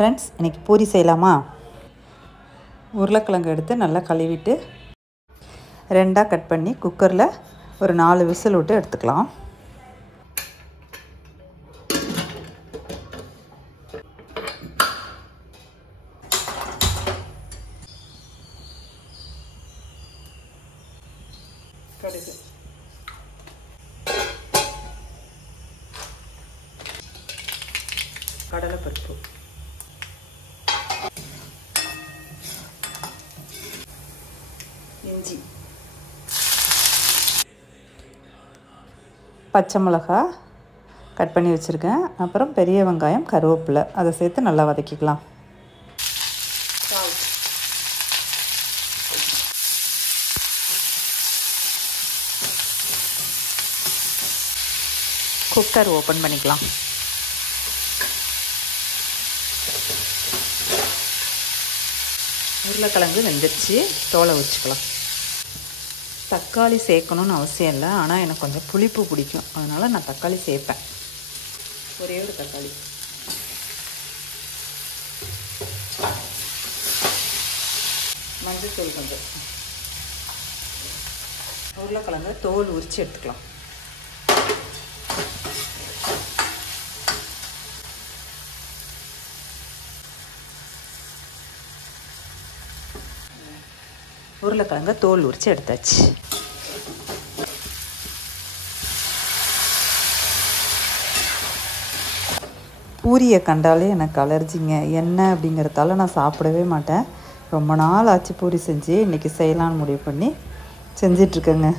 Friends, இன்றைக்கி பூரி செய்யலாமா? உருளைக்கிழங்கு எடுத்து நல்லா கழுவிட்டு ரெண்டாக கட் பண்ணி குக்கரில் ஒரு 4 விசில் விட்டு எடுத்துக்கலாம். கடுகு, கடலைப்பருப்பு, இஞ்சி, பச்சை மிளகாய் கட் பண்ணி வச்சுருக்கேன். அப்புறம் பெரிய வெங்காயம், கருவேப்பிலை அதை சேர்த்து நல்லா வதக்கிக்கலாம். குக்கர் ஓப்பன் பண்ணிக்கலாம். உருளைக்கிழங்கு வெந்துருச்சு, தோலை உரிச்சுக்கலாம். தக்காளி சேர்க்கணுன்னு அவசியம் இல்லை, ஆனால் எனக்கு கொஞ்சம் புளிப்பு பிடிக்கும், அதனால் நான் தக்காளி சேர்ப்பேன். ஒரே ஒரு தக்காளி. மஞ்சள் தூள் கொஞ்சம். உருளைக்கிழங்கு தோல் உரித்து எடுத்துக்கலாம். உருளைக்கிழங்க தோல் உரித்து எடுத்தாச்சு. பூரியை கண்டாலே எனக்கு அலர்ஜிங்க. என்ன அப்படிங்கிறதால நான் சாப்பிடவே மாட்டேன். ரொம்ப நாள் ஆச்சு பூரி செஞ்சு, இன்றைக்கி செய்யலான்னு முடிவு பண்ணி செஞ்சிட்ருக்கேங்க.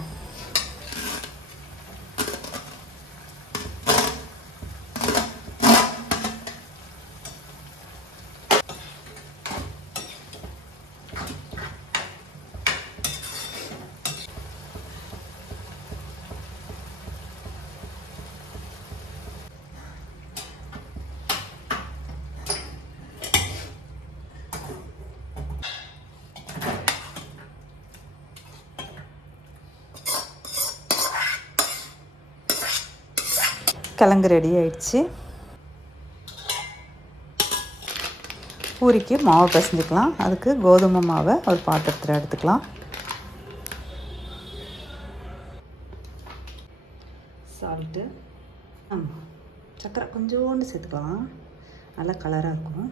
கிழங்கு ரெடி ஆயிடுச்சு. பூரிக்கு மாவு பிசைஞ்சிக்கலாம். அதுக்கு கோதுமை மாவை ஒரு பாத்திரத்தில் எடுத்துக்கலாம். சால்ட்டு, சர்க்கரை கொஞ்சோண்டு சேர்த்துக்கலாம், நல்லா கலராக இருக்கும்.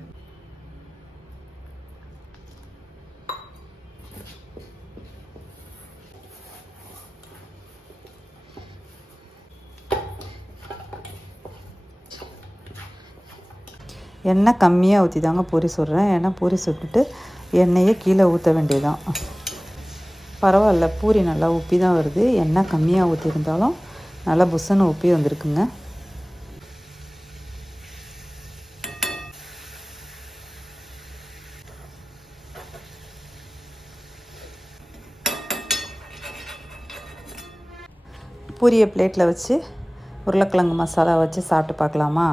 எண்ணெய் கம்மியாக ஊற்றி தாங்க பூரி சுடுறேன். ஏன்னா பூரி சுட்டுட்டு எண்ணெயை கீழே ஊற்ற வேண்டியதுதான். பரவாயில்ல, பூரி நல்லா உப்பி தான் வருது. எண்ணெய் கம்மியாக ஊற்றிருந்தாலும் நல்லா புஸ்ஸுன்னு உப்பி வந்திருக்குங்க. பூரியை பிளேட்டில் வச்சு உருளைக்கிழங்கு மசாலா வச்சு சாப்பிட்டு பார்க்கலாமா?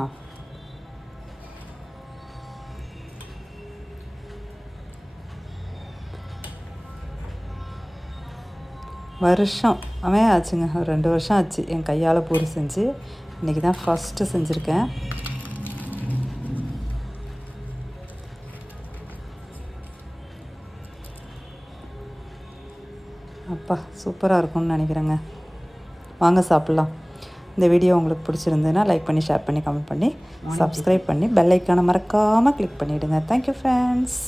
வருஷமே ஆச்சுங்க, ஒரு 2 வருஷம் ஆச்சு என் கையால் பூரி செஞ்சு. இன்றைக்கி தான் ஃபஸ்ட்டு செஞ்சுருக்கேன். அப்பா சூப்பராக இருக்கும்னு நினைக்கிறேங்க. வாங்க சாப்பிட்லாம். இந்த வீடியோ உங்களுக்கு பிடிச்சிருந்ததுன்னா லைக் பண்ணி, ஷேர் பண்ணி, கமெண்ட் பண்ணி, சப்ஸ்கிரைப் பண்ணி பெல் ஐக்கானை மறக்காமல் கிளிக் பண்ணிவிடுங்க. Thank you friends.